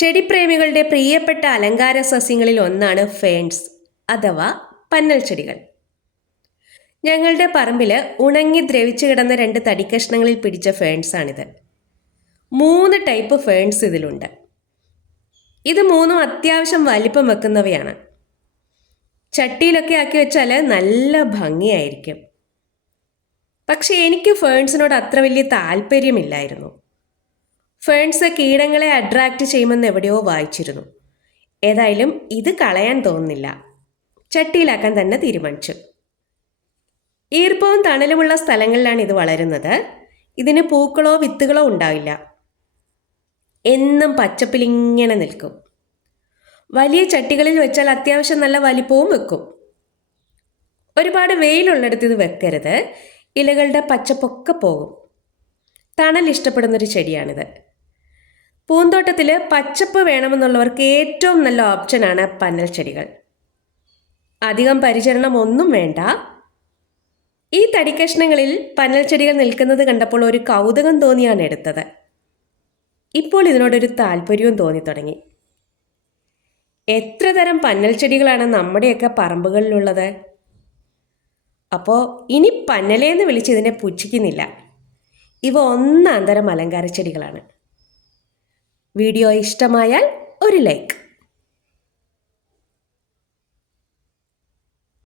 ചെടിപ്രേമികളുടെ പ്രിയപ്പെട്ട അലങ്കാര സസ്യങ്ങളിൽ ഒന്നാണ് ഫേൺസ് അഥവാ പന്നൽ ചെടികൾ. ഞങ്ങളുടെ പറമ്പിൽ ഉണങ്ങി ദ്രവിച്ചു കിടന്ന 2 തടിക്കഷ്ണങ്ങളിൽ പിടിച്ച ഫേൺസാണിത്. 3 ടൈപ്പ് ഫേൺസ് ഇതിലുണ്ട്. ഇത് 3ഉം അത്യാവശ്യം വലിപ്പം വെക്കുന്നവയാണ്. ചട്ടിയിലൊക്കെ ആക്കി വെച്ചാൽ നല്ല ഭംഗിയായിരിക്കും. പക്ഷെ എനിക്ക് ഫേൺസിനോട് അത്ര വലിയ താല്പര്യമില്ലായിരുന്നു. ഫേൺസ് കീടങ്ങളെ അട്രാക്റ്റ് ചെയ്യുമെന്ന് എവിടെയോ വായിച്ചിരുന്നു. ഏതായാലും ഇത് കളയാൻ തോന്നുന്നില്ല, ചട്ടിയിലാക്കാൻ തന്നെ തീരുമാനിച്ചു. ഈർപ്പവും തണലുമുള്ള സ്ഥലങ്ങളിലാണ് ഇത് വളരുന്നത്. ഇതിന് പൂക്കളോ വിത്തുകളോ ഉണ്ടാവില്ല. എന്നും പച്ചപ്പിലിങ്ങനെ നിൽക്കും. വലിയ ചട്ടികളിൽ വെച്ചാൽ അത്യാവശ്യം നല്ല വലിപ്പവും വെക്കും. ഒരുപാട് വെയിലുള്ളിടത്ത് ഇത് വെക്കരുത്, ഇലകളുടെ പച്ചപ്പൊക്കെ പോകും. തണൽ ഇഷ്ടപ്പെടുന്നൊരു ചെടിയാണിത്. പൂന്തോട്ടത്തിൽ പച്ചപ്പ് വേണമെന്നുള്ളവർക്ക് ഏറ്റവും നല്ല ഓപ്ഷനാണ് പന്നൽ ചെടികൾ. അധികം പരിചരണം ഒന്നും വേണ്ട. ഈ തടിക്കഷ്ണങ്ങളിൽ പന്നൽ ചെടികൾ നിൽക്കുന്നത് കണ്ടപ്പോൾ ഒരു കൗതുകം തോന്നിയാണ് എടുത്തത്. ഇപ്പോൾ ഇതിനോടൊരു താല്പര്യവും തോന്നി തുടങ്ങി. എത്ര തരം പന്നൽ ചെടികളാണ് നമ്മുടെയൊക്കെ പറമ്പുകളിലുള്ളത്. അപ്പോൾ ഇനി പന്നലേന്ന് വിളിച്ച് ഇതിനെ പുച്ഛിക്കുന്നില്ല. ഇവ ഒന്നാം തരം അലങ്കാര ചെടികളാണ്. വീഡിയോ ഇഷ്ടമായാൽ ഒരു ലൈക്ക്.